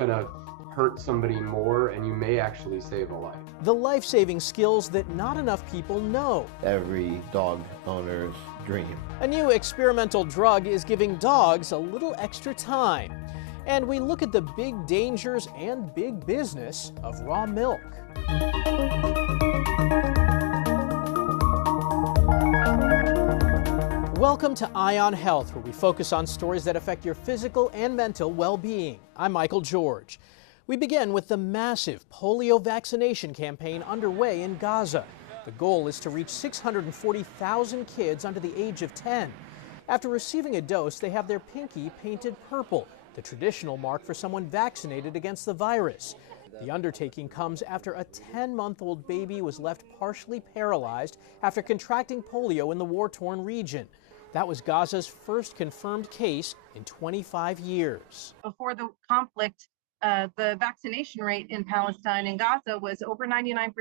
going to hurt somebody more, and you may actually save a life. The life-saving skills that not enough people know. Every dog owner's dream. A new experimental drug is giving dogs a little extra time. And we look at the big dangers and big business of raw milk. Welcome to Eye on Health, where we focus on stories that affect your physical and mental well-being. I'm Michael George. We begin with the massive polio vaccination campaign underway in Gaza. The goal is to reach 640,000 kids under the age of 10. After receiving a dose, they have their pinky painted purple, the traditional mark for someone vaccinated against the virus. The undertaking comes after a 10-month-old baby was left partially paralyzed after contracting polio in the war-torn region. That was Gaza's first confirmed case in 25 years. Before the conflict, the vaccination rate in Palestine and Gaza was over 99%.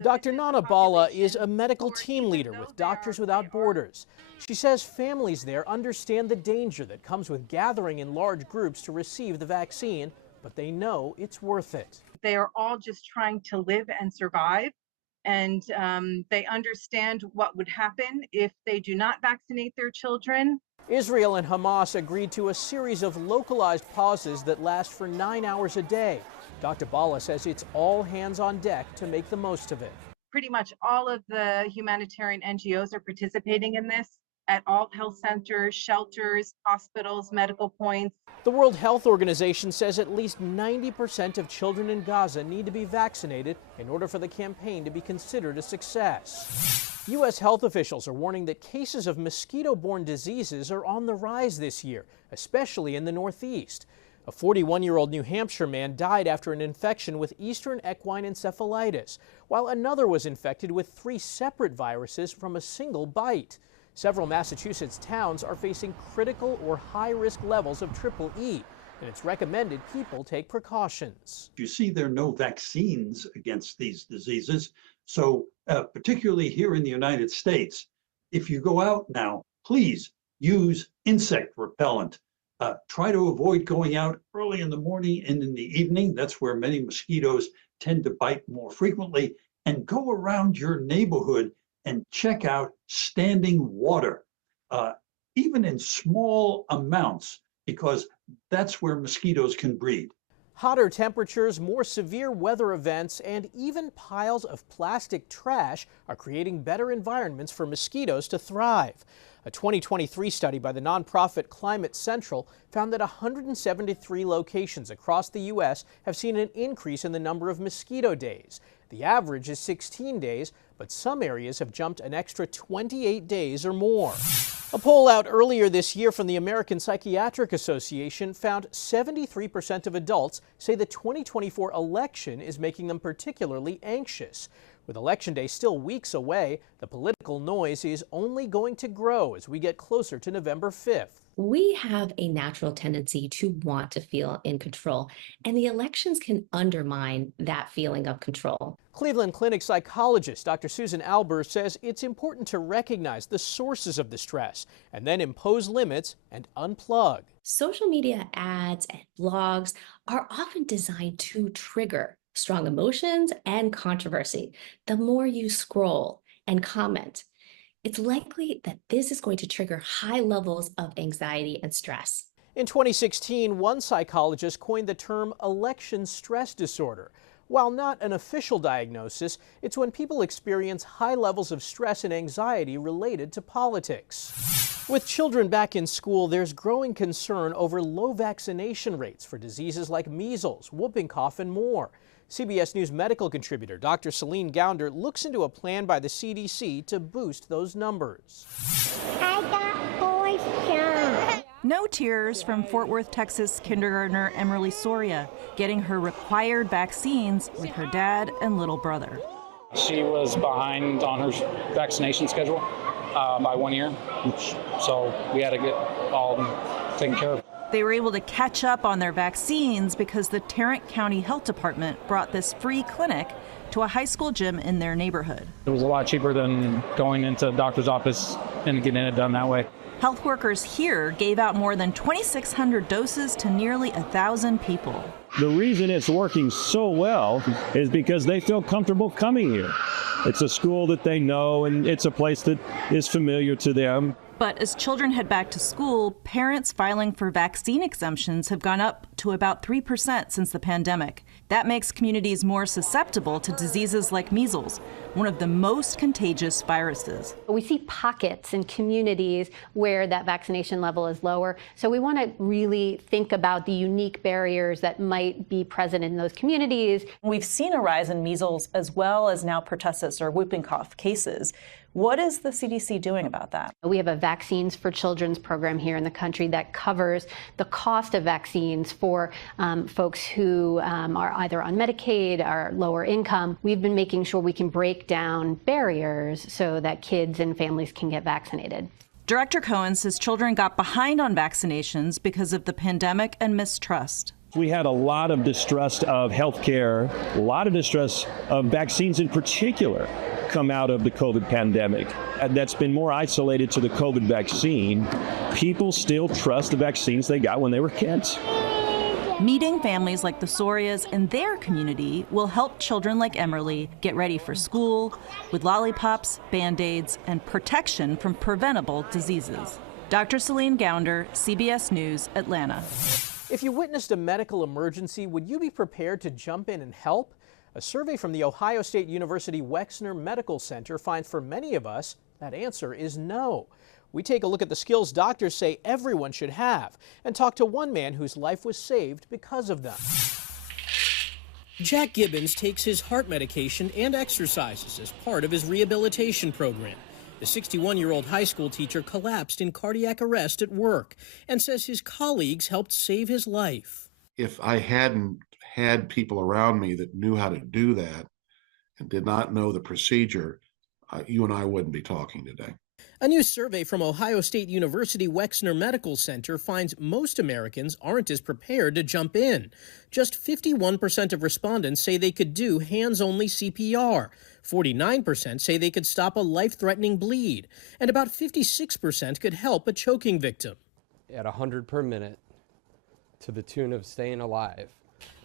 Dr. Nana Bala is a medical team leader with Doctors Without Borders. She says families there understand the danger that comes with gathering in large groups to receive the vaccine, but they know it's worth it. They are all just trying to live and survive, and they understand what would happen if they do not vaccinate their children. Israel and Hamas agreed to a series of localized pauses that last for 9 hours a day. Dr. Bala says it's all hands on deck to make the most of it. Pretty much all of the humanitarian NGOs are participating in this at all health centers, shelters, hospitals, medical points. The World Health Organization says at least 90% of children in Gaza need to be vaccinated in order for the campaign to be considered a success. U.S. health officials are warning that cases of mosquito-borne diseases are on the rise this year, especially in the Northeast. A 41-year-old New Hampshire man died after an infection with Eastern equine encephalitis, while another was infected with 3 separate viruses from a single bite. Several Massachusetts towns are facing critical or high-risk levels of triple E, and it's recommended people take precautions. You see, there are no vaccines against these diseases. So particularly here in the United States, if you go out now, please use insect repellent. Try to avoid going out early in the morning and in the evening. That's where many mosquitoes tend to bite more frequently. And go around your neighborhood and check out standing water, even in small amounts, because that's where mosquitoes can breed. Hotter temperatures, more severe weather events, and even piles of plastic trash are creating better environments for mosquitoes to thrive. A 2023 study by the nonprofit Climate Central found that 173 locations across the U.S. have seen an increase in the number of mosquito days. The average is 16 days, but some areas have jumped an extra 28 days or more. A poll out earlier this year from the American Psychiatric Association found 73% of adults say the 2024 election is making them particularly anxious. With Election Day still weeks away, the political noise is only going to grow as we get closer to November 5th. We have a natural tendency to want to feel in control, and the elections can undermine that feeling of control. Cleveland Clinic psychologist Dr. Susan Albers says it's important to recognize the sources of the stress and then impose limits and unplug. Social media ads and blogs are often designed to trigger strong emotions and controversy. The more you scroll and comment, it's likely that this is going to trigger high levels of anxiety and stress. In 2016, one psychologist coined the term election stress disorder. While not an official diagnosis, it's when people experience high levels of stress and anxiety related to politics. With children back in school, there's growing concern over low vaccination rates for diseases like measles, whooping cough, and more. CBS News medical contributor Dr. Celine Gounder looks into a plan by the CDC to boost those numbers. I got boys jump. No tears from Fort Worth, Texas kindergartner Emerly Soria getting her required vaccines with her dad and little brother. She was behind on her vaccination schedule by 1 year, so we had to get all taken care of. They were able to catch up on their vaccines because the Tarrant County Health Department brought this free clinic to a high school gym in their neighborhood. It was a lot cheaper than going into a doctor's office and getting it done that way. Health workers here gave out more than 2,600 doses to nearly 1,000 people. The reason it's working so well is because they feel comfortable coming here. It's a school that they know, and it's a place that is familiar to them. But as children head back to school, parents filing for vaccine exemptions have gone up to about 3% since the pandemic. That makes communities more susceptible to diseases like measles, one of the most contagious viruses. We see pockets in communities where that vaccination level is lower. So we want to really think about the unique barriers that might be present in those communities. We've seen a rise in measles as well as now pertussis or whooping cough cases. What is the CDC doing about that? We have a Vaccines for Children's program here in the country that covers the cost of vaccines for folks who are either on Medicaid or lower income. We've been making sure we can break down barriers so that kids and families can get vaccinated. Director Cohen says children got behind on vaccinations because of the pandemic and mistrust. We had a lot of distrust of healthcare, a lot of distrust of vaccines in particular come out of the COVID pandemic. That's been more isolated to the COVID vaccine. People still trust the vaccines they got when they were kids. Meeting families like the Sorias in their community will help children like Emerly get ready for school with lollipops, Band-Aids, and protection from preventable diseases. Dr. Celine Gounder, CBS News, Atlanta. If you witnessed a medical emergency, would you be prepared to jump in and help? A survey from the Ohio State University Wexner Medical Center finds for many of us that answer is no. We take a look at the skills doctors say everyone should have and talk to one man whose life was saved because of them. Jack Gibbons takes his heart medication and exercises as part of his rehabilitation program. The 61-year-old high school teacher collapsed in cardiac arrest at work and says his colleagues helped save his life. If I hadn't had people around me that knew how to do that and did not know the procedure, you and I wouldn't be talking today. A new survey from Ohio State University Wexner Medical Center finds most Americans aren't as prepared to jump in. Just 51% of respondents say they could do hands-only CPR. 49% say they could stop a life-threatening bleed. And about 56% could help a choking victim. At 100 per minute, to the tune of staying alive.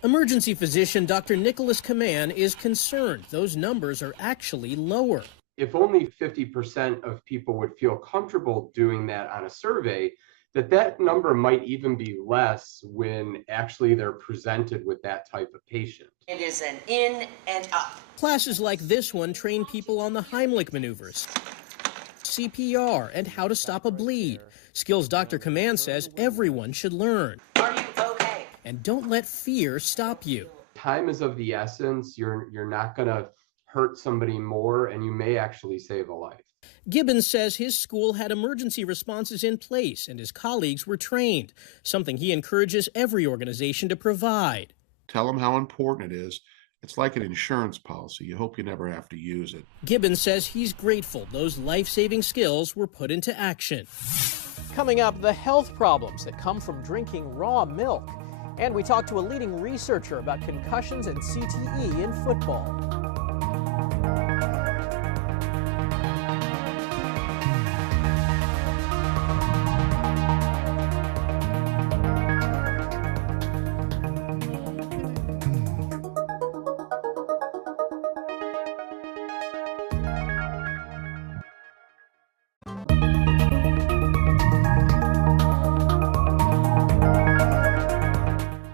Emergency physician Dr. Nicholas Kaman is concerned those numbers are actually lower. If only 50% of people would feel comfortable doing that on a survey, that number might even be less when actually they're presented with that type of patient. It is an in and up. Classes like this one train people on the Heimlich maneuvers, CPR, and how to stop a bleed. Skills Dr. Kaman says everyone should learn. Are you okay? And don't let fear stop you. Time is of the essence. You're not going to hurt somebody more, and you may actually save a life. Gibbons says his school had emergency responses in place and his colleagues were trained, something he encourages every organization to provide. Tell them how important it is. It's like an insurance policy. You hope you never have to use it. Gibbons says he's grateful those life-saving skills were put into action. Coming up, the health problems that come from drinking raw milk. And we talk to a leading researcher about concussions and CTE in football.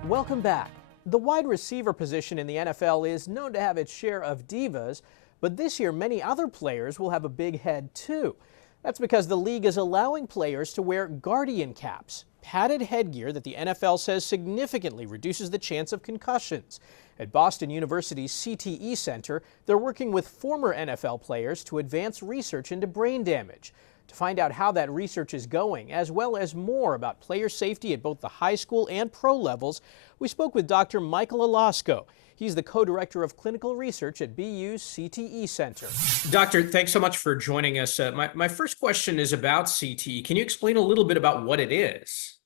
Welcome back. The wide receiver position in the NFL is known to have its share of divas, but this year many other players will have a big head too. That's because the league is allowing players to wear guardian caps, padded headgear that the NFL says significantly reduces the chance of concussions. At Boston University's CTE Center, they're working with former NFL players to advance research into brain damage. To find out how that research is going, as well as more about player safety at both the high school and pro levels, we spoke with Dr. Michael Alasko. He's the co-director of clinical research at BU's CTE Center. Doctor, thanks so much for joining us. My first question is about CTE. Can you explain a little bit about what it is?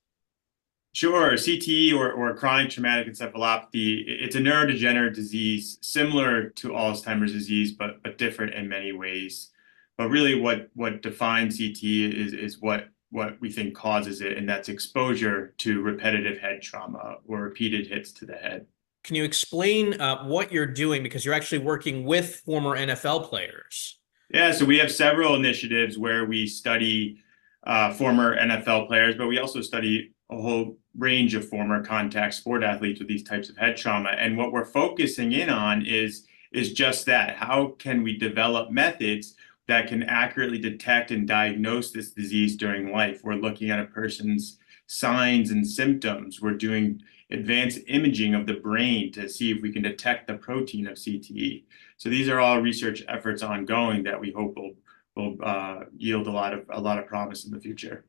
Sure. CTE or chronic traumatic encephalopathy, it's a neurodegenerative disease similar to Alzheimer's disease, but different in many ways. But really what defines CTE is what what we think causes it, and that's exposure to repetitive head trauma or repeated hits to the head. Can you explain what you're doing? Because you're actually working with former NFL players. Yeah, so we have several initiatives where we study former NFL players, but we also study a whole range of former contact sport athletes with these types of head trauma. And what we're focusing in on is just that. How can we develop methods that can accurately detect and diagnose this disease during life? We're looking at a person's signs and symptoms. We're doing advanced imaging of the brain to see if we can detect the protein of CTE. So these are all research efforts ongoing that we hope will yield a lot of promise in the future.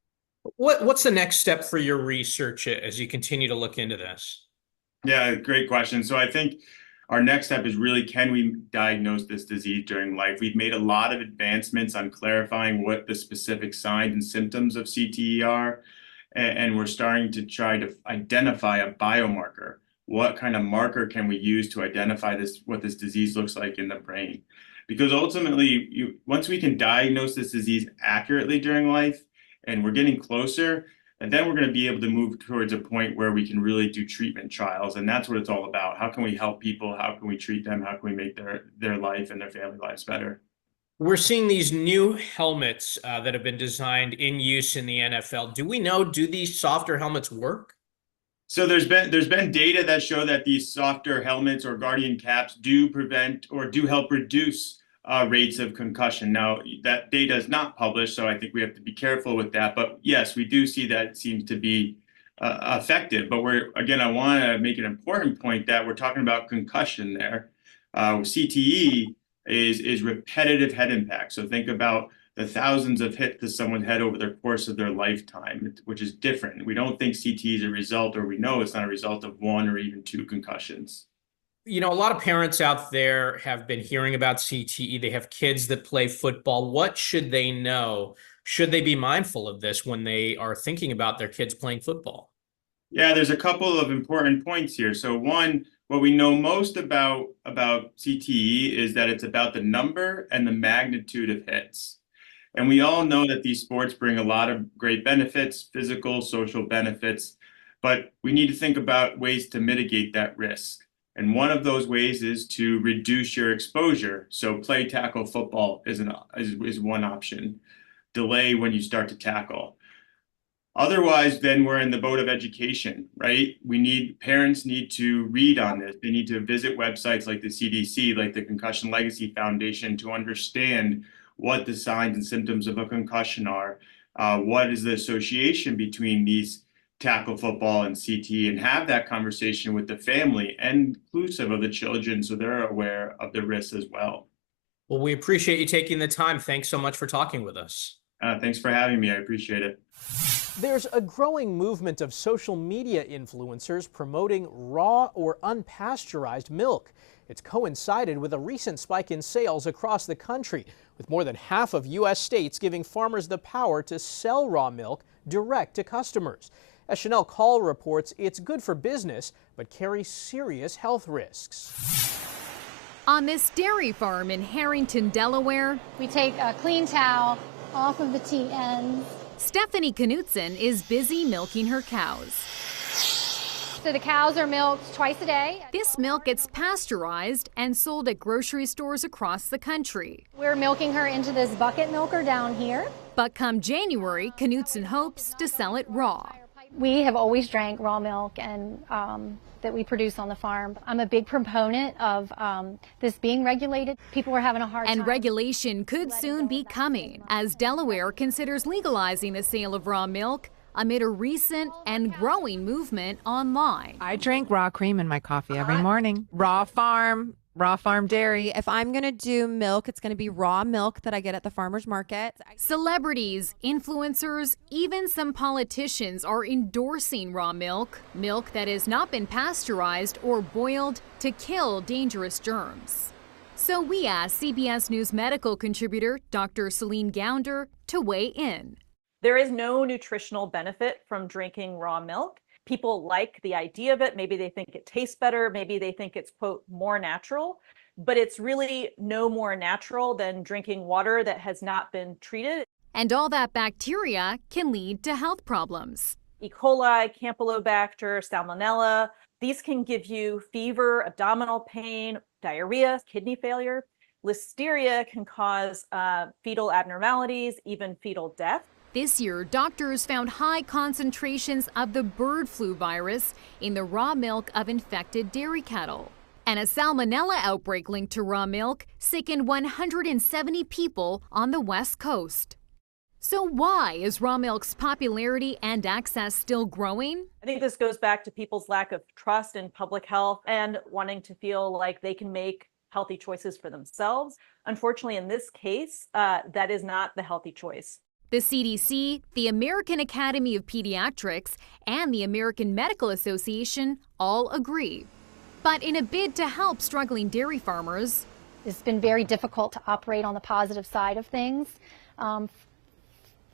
What's the next step for your research as you continue to look into this? Yeah, great question. So I think our next step is really, can we diagnose this disease during life? We've made a lot of advancements on clarifying what the specific signs and symptoms of CTE are, and we're starting to try to identify a biomarker. What kind of marker can we use to identify what this disease looks like in the brain? Because ultimately, once we can diagnose this disease accurately during life, and we're getting closer, and then we're going to be able to move towards a point where we can really do treatment trials. And that's what it's all about. How can we help people? How can we treat them? How can we make their life and their family lives better? We're seeing these new helmets that have been designed in use in the NFL. Do we know, do these softer helmets work? So there's been data that show that these softer helmets or Guardian caps do prevent or do help reduce rates of concussion. Now, that data is not published, so I think we have to be careful with that. But yes, we do see that it seems to be effective. But I want to make an important point that we're talking about concussion there. CTE is repetitive head impact. So think about the thousands of hits to someone's head over the course of their lifetime, which is different. We don't think CTE is a result, or we know it's not a result of one or even two concussions. You know, a lot of parents out there have been hearing about CTE. They have kids that play football. What should they know? Should they be mindful of this when they are thinking about their kids playing football? Yeah, there's a couple of important points here. So one, what we know most about CTE is that it's about the number and the magnitude of hits. And we all know that these sports bring a lot of great benefits, physical, social benefits, but we need to think about ways to mitigate that risk. And one of those ways is to reduce your exposure. So play tackle football is one option. Delay when you start to tackle. Otherwise, then we're in the boat of education, right? Parents need to read on this. They need to visit websites like the CDC, like the Concussion Legacy Foundation, to understand what the signs and symptoms of a concussion are. What is the association between these tackle football and CTE, and have that conversation with the family and inclusive of the children so they're aware of the risks as well. Well, we appreciate you taking the time. Thanks so much for talking with us. Thanks for having me. I appreciate it. There's a growing movement of social media influencers promoting raw or unpasteurized milk. It's coincided with a recent spike in sales across the country, with more than half of U.S. states giving farmers the power to sell raw milk direct to customers. As Chanel Call reports, it's good for business, but carries serious health risks. On this dairy farm in Harrington, Delaware, We take a clean towel off of the T ends. Stephanie Knutson is busy milking her cows. So the cows are milked twice a day. This milk gets pasteurized and sold at grocery stores across the country. We're milking her into this bucket milker down here. But come January, Knutson hopes to sell it raw. We have always drank raw milk and that we produce on the farm. I'm a big proponent of this being regulated. People are having a hard time. And regulation could soon be coming as Delaware considers legalizing the sale of raw milk amid a recent and growing movement online. I drink raw cream in my coffee every morning. Raw farm dairy. If I'm going to do milk, it's going to be raw milk that I get at the farmer's market. Celebrities, influencers, even some politicians are endorsing raw milk that has not been pasteurized or boiled to kill dangerous germs. So we asked CBS News medical contributor Dr. Celine Gounder to weigh in. There is no nutritional benefit from drinking raw milk. People like the idea of it. Maybe they think it tastes better. Maybe they think it's, quote, more natural. But it's really no more natural than drinking water that has not been treated. And all that bacteria can lead to health problems. E. coli, Campylobacter, Salmonella, these can give you fever, abdominal pain, diarrhea, kidney failure. Listeria can cause fetal abnormalities, even fetal death. This year, doctors found high concentrations of the bird flu virus in the raw milk of infected dairy cattle. And a salmonella outbreak linked to raw milk sickened 170 people on the West Coast. So why is raw milk's popularity and access still growing? I think this goes back to people's lack of trust in public health and wanting to feel like they can make healthy choices for themselves. Unfortunately, in this case, that is not the healthy choice. The CDC, the American Academy of Pediatrics, and the American Medical Association all agree. But in a bid to help struggling dairy farmers, it's been very difficult to operate on the positive side of things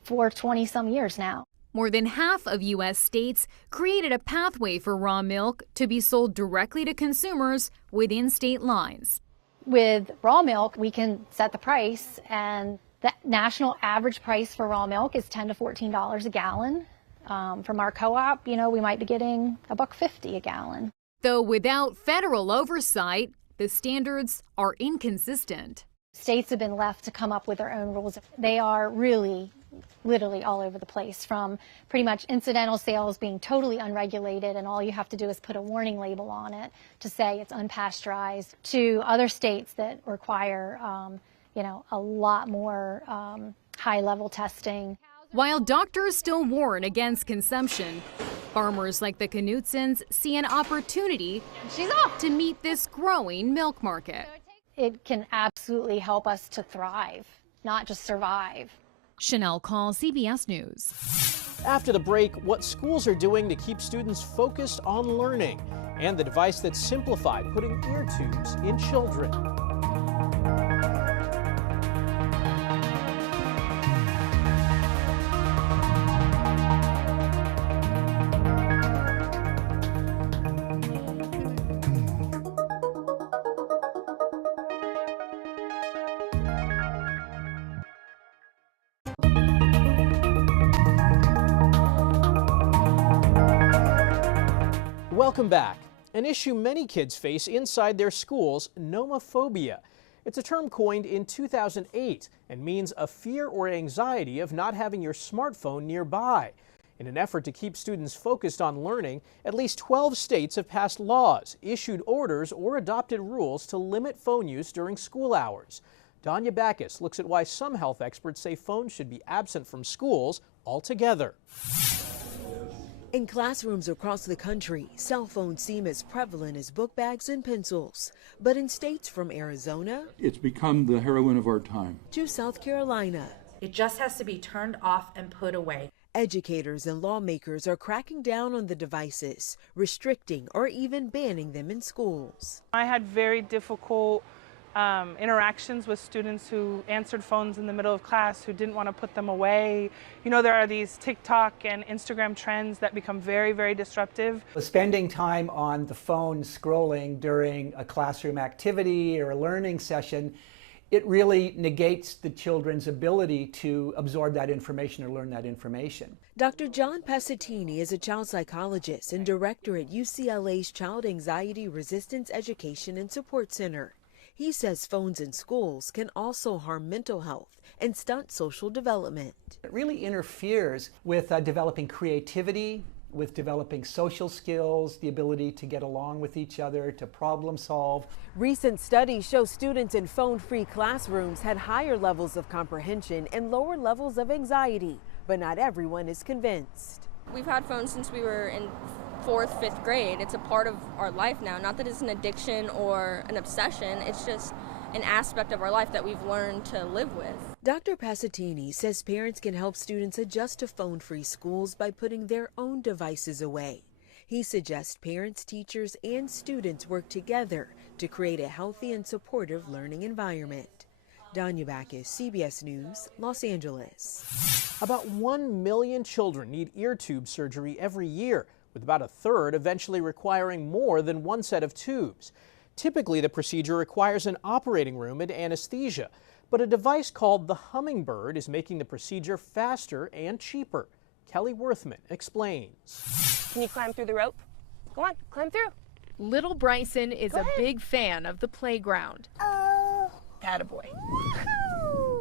for 20-some years now. More than half of U.S. states created a pathway for raw milk to be sold directly to consumers within state lines. With raw milk, we can set the price, and the national average price for raw milk is $10 to $14 a gallon. From our co-op, we might be getting $1.50 a gallon. Though without federal oversight, the standards are inconsistent. States have been left to come up with their own rules. They are really, literally all over the place, from pretty much incidental sales being totally unregulated and all you have to do is put a warning label on it to say it's unpasteurized, to other states that require, a lot more high-level testing. While doctors still warn against consumption, farmers like the Knutsons see an opportunity to meet this growing milk market. It can absolutely help us to thrive, not just survive. Chanel Call, CBS News. After the break, what schools are doing to keep students focused on learning, and the device that simplified putting ear tubes in children. Welcome back. An issue many kids face inside their schools, nomophobia. It's a term coined in 2008 and means a fear or anxiety of not having your smartphone nearby. In an effort to keep students focused on learning, at least 12 states have passed laws, issued orders, or adopted rules to limit phone use during school hours. Danya Backus looks at why some health experts say phones should be absent from schools altogether. In classrooms across the country, cell phones seem as prevalent as book bags and pencils. But in states from Arizona, it's become the heroin of our time, to South Carolina, it just has to be turned off and put away. Educators and lawmakers are cracking down on the devices, restricting or even banning them in schools. I had very difficult interactions with students who answered phones in the middle of class, who didn't want to put them away. There are these TikTok and Instagram trends that become very, very disruptive. Spending time on the phone scrolling during a classroom activity or a learning session, it really negates the children's ability to absorb that information or learn that information. Dr. John Pasatini is a child psychologist and director at UCLA's Child Anxiety Resistance Education and Support Center. He says phones in schools can also harm mental health and stunt social development. It really interferes with developing creativity, with developing social skills, the ability to get along with each other, to problem solve. Recent studies show students in phone-free classrooms had higher levels of comprehension and lower levels of anxiety, but not everyone is convinced. We've had phones since we were in 4th, 5th grade. It's a part of our life now. Not that it's an addiction or an obsession, it's just an aspect of our life that we've learned to live with. Dr. Pasatini says parents can help students adjust to phone-free schools by putting their own devices away. He suggests parents, teachers, and students work together to create a healthy and supportive learning environment. Danya Backus, CBS News, Los Angeles. About 1 million children need ear tube surgery every year, with about a third eventually requiring more than one set of tubes. Typically, the procedure requires an operating room and anesthesia, But a device called the Hummingbird is making the procedure faster and cheaper. Kelly Worthman explains. Can you climb through the rope? Go on, climb through. Little Bryson is a big fan of the playground. Oh, attaboy.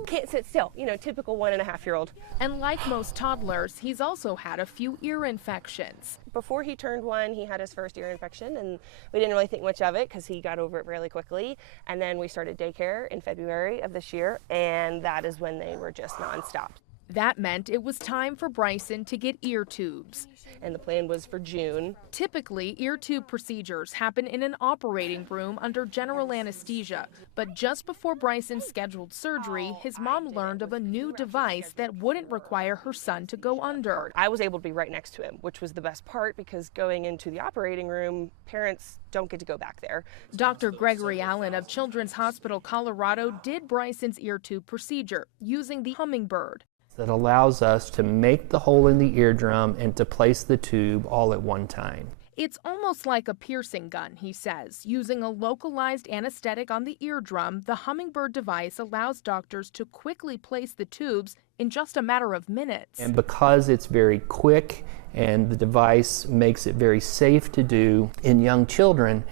Can't sit still, typical 1.5-year-old. And like most toddlers, he's also had a few ear infections. Before he turned 1, he had his first ear infection, and we didn't really think much of it because he got over it really quickly. And then we started daycare in February of this year, and that is when they were just nonstop. That meant it was time for Bryson to get ear tubes. And the plan was for June. Typically, ear tube procedures happen in an operating room under general anesthesia. But just before Bryson's scheduled surgery, his mom learned of a new device that wouldn't require her son to go under. I was able to be right next to him, which was the best part because going into the operating room, parents don't get to go back there. Dr. Gregory Allen of Children's Hospital Colorado did Bryson's ear tube procedure using the Hummingbird. That allows us to make the hole in the eardrum and to place the tube all at one time. It's almost like a piercing gun, he says. Using a localized anesthetic on the eardrum, the Hummingbird device allows doctors to quickly place the tubes in just a matter of minutes. And because it's very quick and the device makes it very safe to do in young children,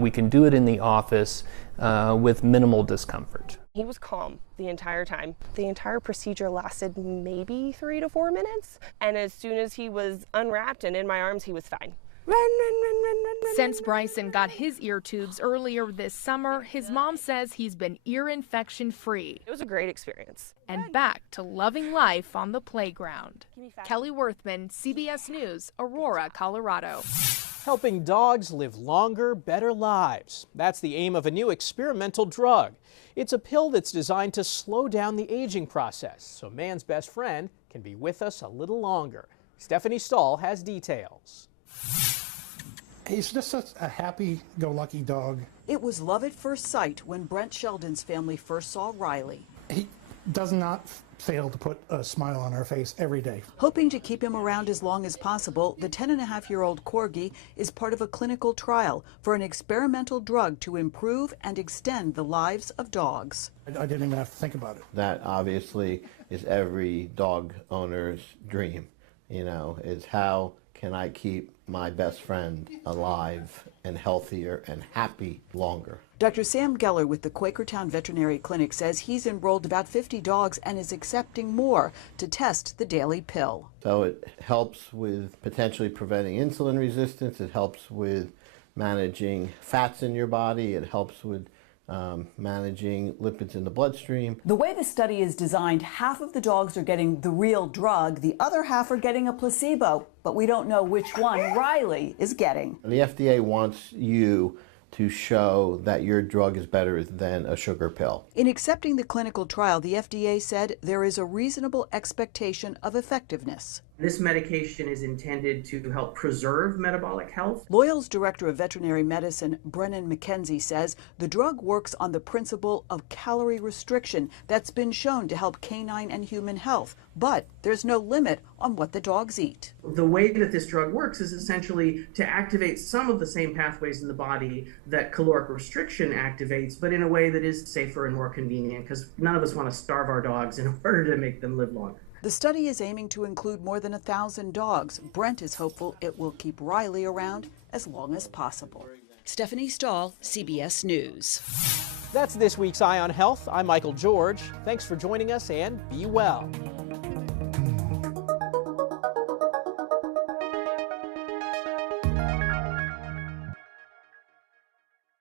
we can do it in the office with minimal discomfort. He was calm the entire time. The entire procedure lasted maybe 3 to 4 minutes. And as soon as he was unwrapped and in my arms, he was fine. Since Bryson got his ear tubes earlier this summer, his mom says he's been ear infection free. It was a great experience. And back to loving life on the playground. Kelly Worthman, CBS News, Aurora, Colorado. Helping dogs live longer, better lives. That's the aim of a new experimental drug. It's a pill that's designed to slow down the aging process so man's best friend can be with us a little longer. Stephanie Stahl has details. He's just a happy-go-lucky dog. It was love at first sight when Brent Sheldon's family first saw Riley. He does not fail to put a smile on our face every day. Hoping to keep him around as long as possible, the 10.5-year-old Corgi is part of a clinical trial for an experimental drug to improve and extend the lives of dogs. I didn't even have to think about it. That obviously is every dog owner's dream, is how can I keep my best friend alive and healthier and happy longer. Dr. Sam Geller with the Quakertown Veterinary Clinic says he's enrolled about 50 dogs and is accepting more to test the daily pill. So it helps with potentially preventing insulin resistance. It helps with managing fats in your body. It helps with managing lipids in the bloodstream. The way the study is designed, half of the dogs are getting the real drug, the other half are getting a placebo, but we don't know which one Riley is getting. The FDA wants you to show that your drug is better than a sugar pill. In accepting the clinical trial, the FDA said there is a reasonable expectation of effectiveness. This medication is intended to help preserve metabolic health. Loyal's Director of Veterinary Medicine, Brennan McKenzie, says the drug works on the principle of calorie restriction that's been shown to help canine and human health, but there's no limit on what the dogs eat. The way that this drug works is essentially to activate some of the same pathways in the body that caloric restriction activates, but in a way that is safer and more convenient, because none of us want to starve our dogs in order to make them live longer. The study is aiming to include more than 1,000 dogs. Brent is hopeful it will keep Riley around as long as possible. Stephanie Stahl, CBS News. That's this week's Eye on Health. I'm Michael George. Thanks for joining us and be well.